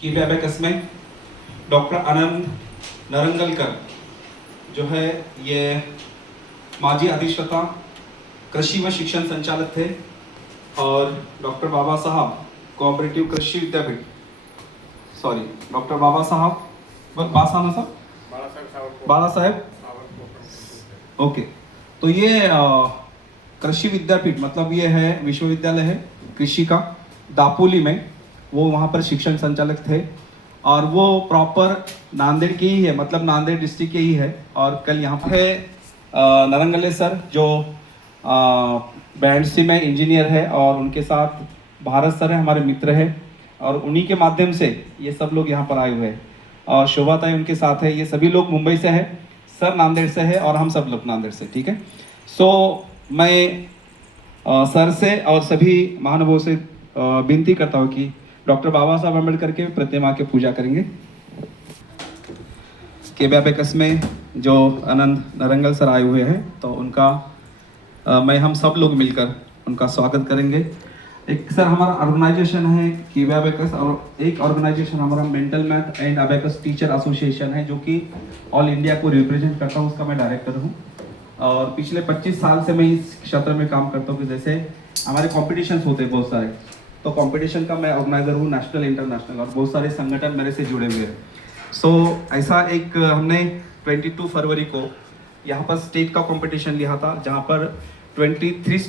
की अबेकस में डॉक्टर आनंद नरंगलकर जो है ये माजी अधिष्ठाता कृषि व शिक्षण संचालक थे और डॉक्टर बाबा साहब कोऑपरेटिव कृषि विद्यापीठ डॉक्टर बाबा साहब बासाना साहब बाला साहेब ओके। तो ये कृषि विद्यापीठ मतलब ये है विश्वविद्यालय है कृषि का दापोली में, वो वहाँ पर शिक्षण संचालक थे और वो प्रॉपर नांदेड़ के ही है, मतलब नांदेड़ डिस्ट्रिक्ट के ही है। और कल यहाँ पे नरंगले सर जो BNC में इंजीनियर है और उनके साथ भारत सर है, हमारे मित्र है और उन्हीं के माध्यम से ये सब लोग यहाँ पर आए हुए हैं। और शोभा ताई उनके साथ है। ये सभी लोग मुंबई से है, सर नांदेड़ से है और हम सब लोग नांदेड़ से, ठीक है। सो मैं सर से और सभी महानुभावों से विनती करता हूँ कि डॉक्टर बाबा साहब अम्बेडकर के प्रतिमा के पूजा करेंगे। के अबेकस में जो आनंद नरंगल सर आए हुए हैं तो उनका मैं हम सब लोग मिलकर उनका स्वागत करेंगे। एक सर हमारा ऑर्गेनाइजेशन है की अबेकस और एक ऑर्गेनाइजेशन हमारा mental math and abacus teacher association है जो कि ऑल इंडिया को रिप्रेजेंट करता हूँ, उसका मैं डायरेक्टर हूँ। और पिछले 25 साल से मैं इस क्षेत्र में काम करता हूँ कि जैसे हमारे कॉम्पिटिशन्स होते हैं बहुत सारे, तो कंपटीशन का मैं ऑर्गेनाइजर हूँ नेशनल इंटरनेशनल और बहुत सारे संगठन मेरे से जुड़े हुए हैं। सो ऐसा एक हमने 22 फरवरी को यहाँ पर स्टेट का कंपटीशन लिया था जहाँ पर 23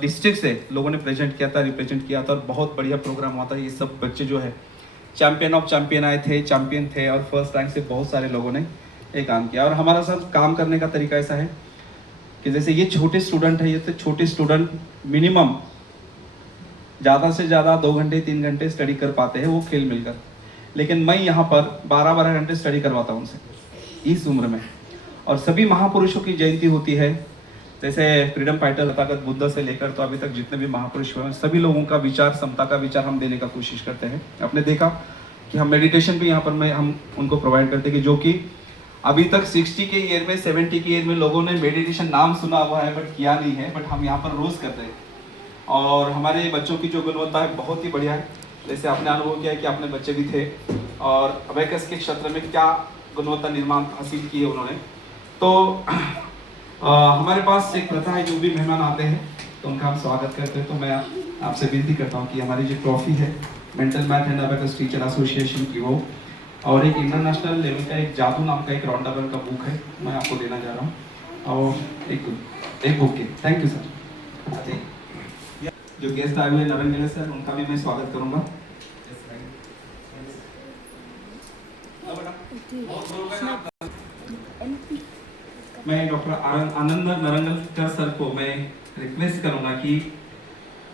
डिस्ट्रिक्ट से लोगों ने प्रेजेंट किया था, रिप्रेजेंट किया था और बहुत बढ़िया प्रोग्राम हुआ था। ये सब बच्चे जो है चैम्पियन ऑफ चैम्पियन आए थे, चैम्पियन थे और फर्स्ट रैंक से बहुत सारे लोगों ने ये काम किया। और हमारा सब काम करने का तरीका ऐसा है कि जैसे ये छोटे स्टूडेंट है, ये तो छोटे स्टूडेंट मिनिमम ज़्यादा से ज़्यादा 2 घंटे 3 घंटे स्टडी कर पाते हैं वो खेल मिलकर, लेकिन मैं यहाँ पर 12-12 घंटे स्टडी करवाता हूँ उनसे इस उम्र में। और सभी महापुरुषों की जयंती होती है, जैसे फ्रीडम फाइटर तथागत बुद्ध से लेकर तो अभी तक जितने भी महापुरुष हुए हैं सभी लोगों का विचार, समता का विचार हम देने का कोशिश करते हैं। आपने देखा कि हम मेडिटेशन भी यहाँ पर हम उनको प्रोवाइड करते हैं कि जो कि अभी तक 60 के ईयर में 70 के ईयर में लोगों ने मेडिटेशन नाम सुना हुआ है बट किया नहीं है, बट हम यहाँ पर रोज़ करते हैं। और हमारे बच्चों की जो गुणवत्ता है बहुत ही बढ़िया है। जैसे आपने अनुभव किया कि अपने बच्चे भी थे और अबेकस के क्षेत्र में क्या गुणवत्ता निर्माण हासिल किए उन्होंने। तो हमारे पास एक प्रथा है, जो भी मेहमान आते हैं तो उनका हम स्वागत करते हैं। तो मैं आपसे विनती करता हूँ कि हमारी जो ट्रॉफी है mental math and abacus teacher association की वो, और एक इंटरनेशनल लेवल का एक जादू नाम का एक राउंडेबल का बुक है, मैं आपको देना जा रहा हूँ और एक बुक के। Thank you sir. जो गेस्ट आए हुए नरंगले सर, उनका भी मैं स्वागत करूंगा। मैं डॉक्टर आनंद नरंगलकर सर को मैं रिक्वेस्ट करूंगा कि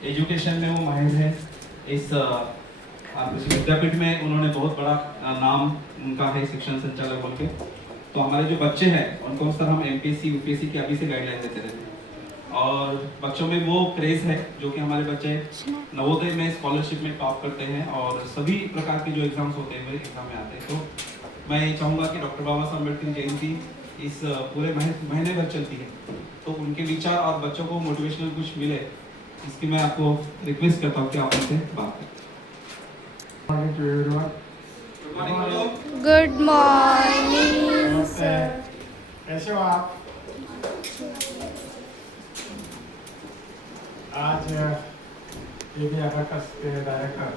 एजुकेशन में वो माहिर है, इस विद्यापीठ में उन्होंने बहुत बड़ा नाम उनका है शिक्षण संचालक बोल के। तो हमारे जो बच्चे हैं उनको सर हम MPSC UPSC की अभी से गाइडलाइन देते रहते हैं और बच्चों में वो क्रेज है जो कि हमारे बच्चे नवोदय में स्कॉलरशिप में टॉप करते हैं और सभी प्रकार के जो एग्जाम्स होते हैं वो एग्जाम में आते हैं। तो मैं चाहूँगा कि डॉक्टर बाबा साहब अम्बेडकर जयंती इस पूरे महीने भर चलती है, तो उनके विचार और बच्चों को मोटिवेशनल कुछ मिले, इसकी मैं आपको रिक्वेस्ट करता हूँ कि आप उनसे बात करें। Good morning sir. कैसे हो आप? आज ये भी अबेकस के डायरेक्टर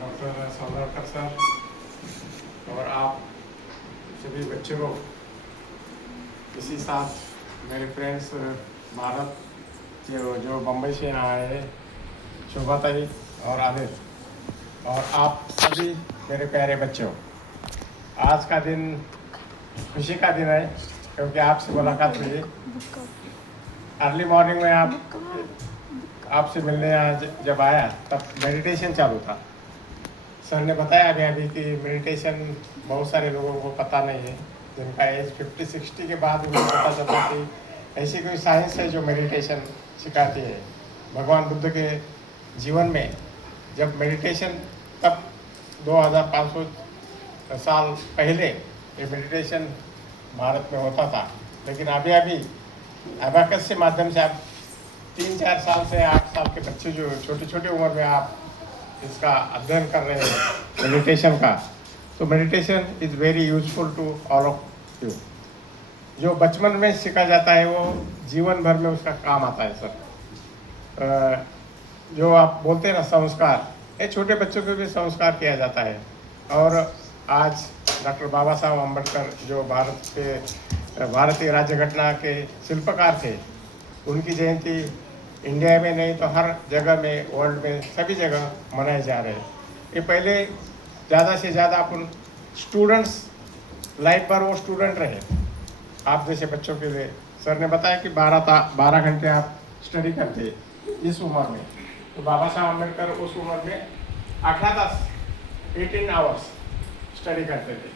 डॉक्टर सावरकर सर और आप सभी बच्चों को, इसी साथ मेरे फ्रेंड्स भारत जो बम्बई से आए हैं, शोभा ताई और आदित्य, और आप सभी मेरे प्यारे बच्चों, आज का दिन खुशी का दिन है क्योंकि आपसे मुलाकात हुई। अर्ली मॉर्निंग में आपसे मिलने आज जब आया तब मेडिटेशन चालू था। सर ने बताया अभी कि मेडिटेशन बहुत सारे लोगों को पता नहीं है, जिनका एज 50-60 के बाद उनको पता चलता कि ऐसी कोई साइंस है जो मेडिटेशन सिखाती है। भगवान बुद्ध के जीवन में जब मेडिटेशन, तब 2500 साल पहले ये मेडिटेशन भारत में होता था, लेकिन अभी अबेकस के माध्यम से आप 3-4 साल से 8 साल के बच्चे जो छोटे छोटे उम्र में आप इसका अध्ययन कर रहे हैं मेडिटेशन का, तो meditation is very useful to all of you. जो बचपन में सीखा जाता है वो जीवन भर में उसका काम आता है सर। जो आप बोलते हैं ना संस्कार, ये छोटे बच्चों को भी संस्कार किया जाता है। और आज डॉक्टर बाबा साहब अम्बेडकर जो भारतीय राज्य घटना के शिल्पकार थे, उनकी जयंती इंडिया में नहीं तो हर जगह में, वर्ल्ड में सभी जगह मनाए जा रहे हैं। ये पहले ज़्यादा से ज़्यादा अपन स्टूडेंट्स लाइफ पर वो स्टूडेंट रहे, आप जैसे बच्चों के लिए। सर ने बताया कि 12 घंटे आप स्टडी करते इस उम्र में, तो बाबा साहब अम्बेडकर उस उम्र में 18 आवर्स स्टडी करते थे।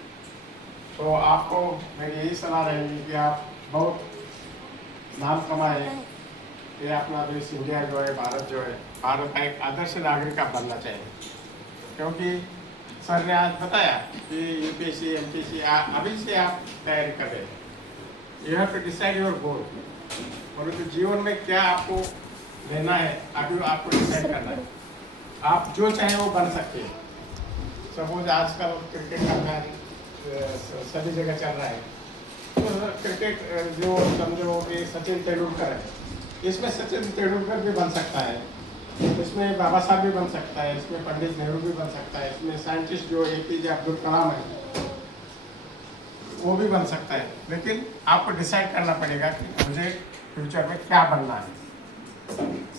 तो आपको मेरी यही सलाह रहेगी कि आप बहुत नाम कमाए, ये अपना देश इंडिया जो है, भारत जो है, भारत का एक आदर्श नागरिक आप बनना चाहिए। क्योंकि सर ने आज बताया कि यूपीएससी एमपीएससी अभी से आप तैयारी कर रहे हैं। You have to decide your goal, और तो जीवन में क्या आपको लेना है अभी आपको डिसाइड करना है। आप जो चाहे वो बन सकते हैं। सपोज आजकल क्रिकेट का मैच सभी जगह चल रहा है, तो क्रिकेट जो समझो कि सचिन तेंदुलकर है, इसमें सचिन तेंदुलकर भी बन सकता है, इसमें बाबा साहब भी बन सकता है, इसमें पंडित नेहरू भी बन सकता है, इसमें साइंटिस्ट जो एपीजे अब्दुल कलाम है वो भी बन सकता है। लेकिन आपको डिसाइड करना पड़ेगा कि मुझे फ्यूचर में क्या बनना है।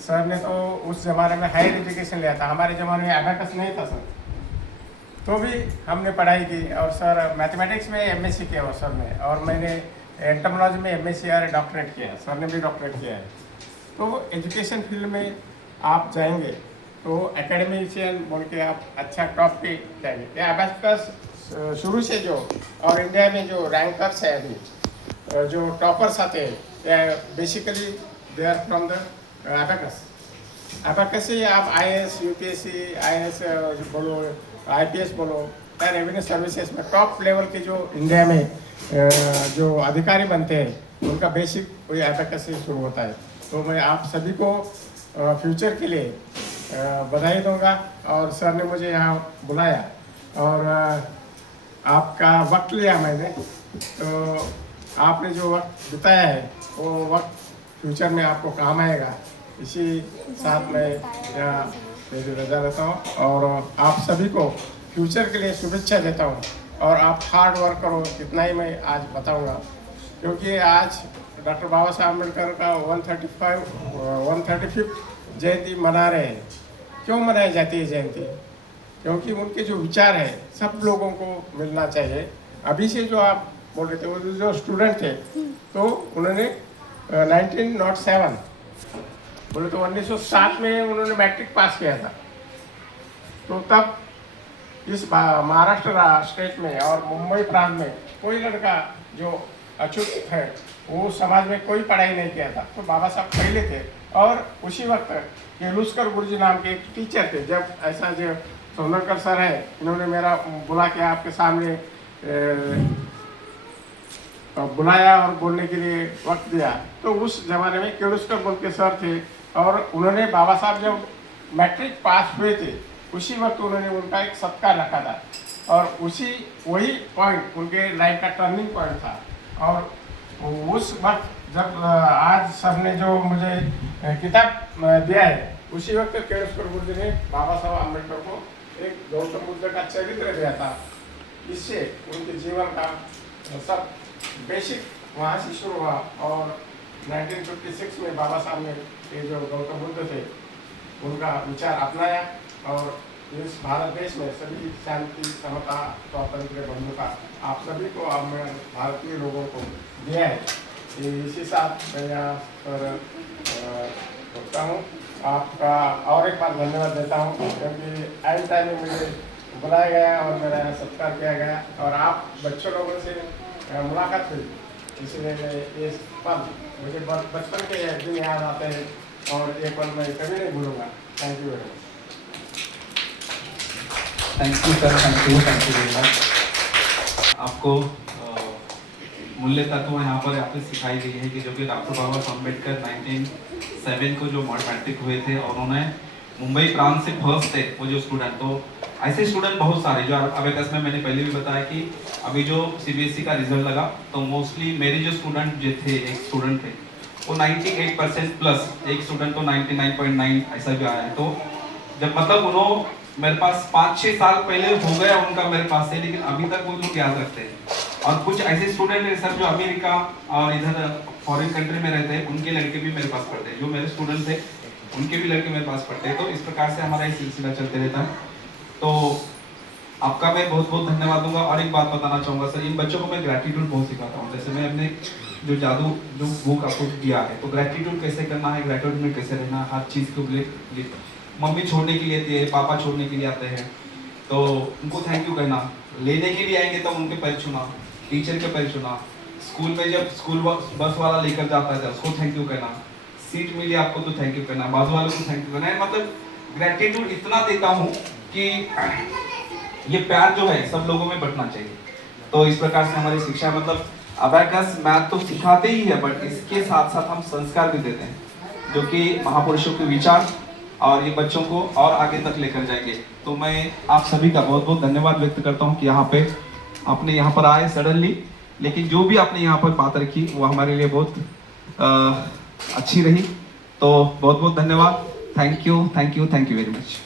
सर ने तो उस ज़माने में हायर एजुकेशन लिया था, हमारे ज़माने में अबैकस नहीं था सर, तो भी हमने पढ़ाई की। और सर मैथमेटिक्स में एमएससी किया हुआ सर ने, और मैंने एंटोमोलॉजी में एमएससी और डॉक्टरेट किया है, सर ने भी डॉक्टरेट किया है। तो एजुकेशन फील्ड में आप जाएंगे तो एकेडमिशियन बोल के आप अच्छा टॉप पे जाएंगे। अबैकस शुरू से जो, और इंडिया में जो रैंकर्स है अभी, जो टॉपर्स आते हैं, basically they are from the abacus से आप आईएएस, यूपीएससी, आईएएस बोलो, आईपीएस बोलो, या रेवेन्यू सर्विसेज में टॉप लेवल के जो इंडिया में जो अधिकारी बनते हैं, उनका बेसिक वही अबैकस से शुरू होता है। तो मैं आप सभी को फ्यूचर के लिए बधाई दूंगा। और सर ने मुझे यहाँ बुलाया और आपका वक्त लिया मैंने, तो आपने जो वक्त बिताया है वो वक्त फ्यूचर में आपको काम आएगा। इसी साथ मैं यहाँ मेरी रजा देता हूँ और आप सभी को फ्यूचर के लिए शुभेच्छा देता हूँ। और आप हार्ड वर्क करो, इतना ही मैं आज बताऊँगा। क्योंकि आज डॉक्टर बाबा साहब अम्बेडकर का 135 जयंती मना रहे हैं। क्यों मनाई जाती है जयंती? क्योंकि उनके जो विचार है सब लोगों को मिलना चाहिए। अभी से जो आप बोल रहे थे, वो जो स्टूडेंट थे, तो उन्होंने 1907 बोले तो 1907 में उन्होंने मैट्रिक पास किया था। तो तब इस महाराष्ट्र स्टेट में और मुंबई प्रांत में कोई लड़का जो अछूत है, वो समाज में कोई पढ़ाई नहीं किया था। तो बाबा साहब पहले थे। और उसी वक्त केलुस्कर गुरुजी नाम के एक टीचर थे। जब ऐसा जो सोनरकर सर है, इन्होंने मेरा बुला के आपके सामने बुलाया और बोलने के लिए वक्त दिया, तो उस ज़माने में केलुस्कर बोल के सर थे। और उन्होंने बाबा साहब जब मैट्रिक पास हुए थे, उसी वक्त उन्होंने उनका एक सत्कार रखा था। और वही पॉइंट उनके लाइफ का टर्निंग पॉइंट था। और उस वक्त जब आज सर ने जो मुझे किताब दिया है, उसी वक्त केलुस्कर गुरुजी ने बाबा साहब अम्बेडकर को एक गौतम बुद्ध का चरित्र दिया था। इससे उनके जीवन का सब बेसिक वहाँ से शुरू हुआ। और 1956 में बाबा साहब ने ये जो गौतम बुद्ध थे, उनका विचार अपनाया और इस भारत देश में सभी शांति, समता, स्वातंत्र, बंधुता आप सभी को, अब मैं भारतीय लोगों को दिया है। इसी साथ मैं यहाँ पर रुकता हूँ। आपका और एक बार धन्यवाद देता हूँ, क्योंकि आइम टाइम में मुझे बुलाया गया और मेरा यहाँ सत्कार किया गया और आप बच्चों लोगों से मुलाकात हुई, इसलिए मैं ये पल मुझे बचपन के दिन याद आते हैं और ये पल मैं कभी नहीं भूलूंगा। Thank you very much. Thank you sir, thank you very much. आपको मूल्य तत्व यहाँ पर आपको सिखाई गई है कि जो कि डॉक्टर बाबा साहब अम्बेडकर 1907 को जो मैट्रिक हुए थे और उन्होंने मुंबई प्रांत से फर्स्ट थे वो जो स्टूडेंट। तो ऐसे स्टूडेंट बहुत सारे जो अबेकस में मैंने पहले भी बताया कि अभी जो सीबीएसई का रिजल्ट लगा तो मोस्टली मेरे जो स्टूडेंट जो थे, एक स्टूडेंट थे वो 98% प्लस, एक स्टूडेंट तो 99.9 ऐसा भी आया है। तो जब मतलब उन्होंने मेरे पास 5-6 साल पहले हो गया उनका मेरे पास से, लेकिन अभी तक वो लोग याद रखते हैं। और कुछ ऐसे स्टूडेंट हैं सर जो अमेरिका और इधर फॉरेन कंट्री में रहते हैं, उनके लड़के भी मेरे पास पढ़ते हैं। जो मेरे स्टूडेंट थे उनके भी लड़के मेरे पास पढ़ते हैं। तो इस प्रकार से हमारा ये सिलसिला चलते रहता है। तो आपका मैं बहुत बहुत धन्यवाद दूंगा। और एक बात बताना चाहूँगा सर, इन बच्चों को मैं ग्रैटिट्यूड बहुत सिखाता हूँ। जैसे मैं अपने जो बुक आपको दिया है, तो ग्रैटिट्यूड कैसे करना है, ग्रैटिट्यूड में कैसे रहना, हर चीज़ के लिए मम्मी छोड़ने के लिए आती है, पापा छोड़ने के लिए आते हैं तो उनको थैंक यू कहना, लेने के लिए आएंगे तो उनके पैर छूना, टीचर के पैर छूना, स्कूल में जब स्कूल बस वाला लेकर जाता है उसको थैंक यू कहना, सीट मिली आपको तो थैंक यू कहना, बाजू वालों को थैंक यू कहना। मतलब ग्रैटिट्यूड इतना देता हूँ कि ये प्यार जो है सब लोगों में बंटना चाहिए। तो इस प्रकार से हमारी शिक्षा, मतलब अबेकस मैथ तो सिखाते ही है, बट इसके साथ साथ हम संस्कार भी देते हैं जो कि महापुरुषों के विचार और ये बच्चों को और आगे तक लेकर जाएंगे। तो मैं आप सभी का बहुत बहुत धन्यवाद व्यक्त करता हूँ कि यहाँ पे आपने यहाँ पर आए सडनली, लेकिन जो भी आपने यहाँ पर बात रखी वो हमारे लिए बहुत अच्छी रही। तो बहुत बहुत धन्यवाद। Thank you very much.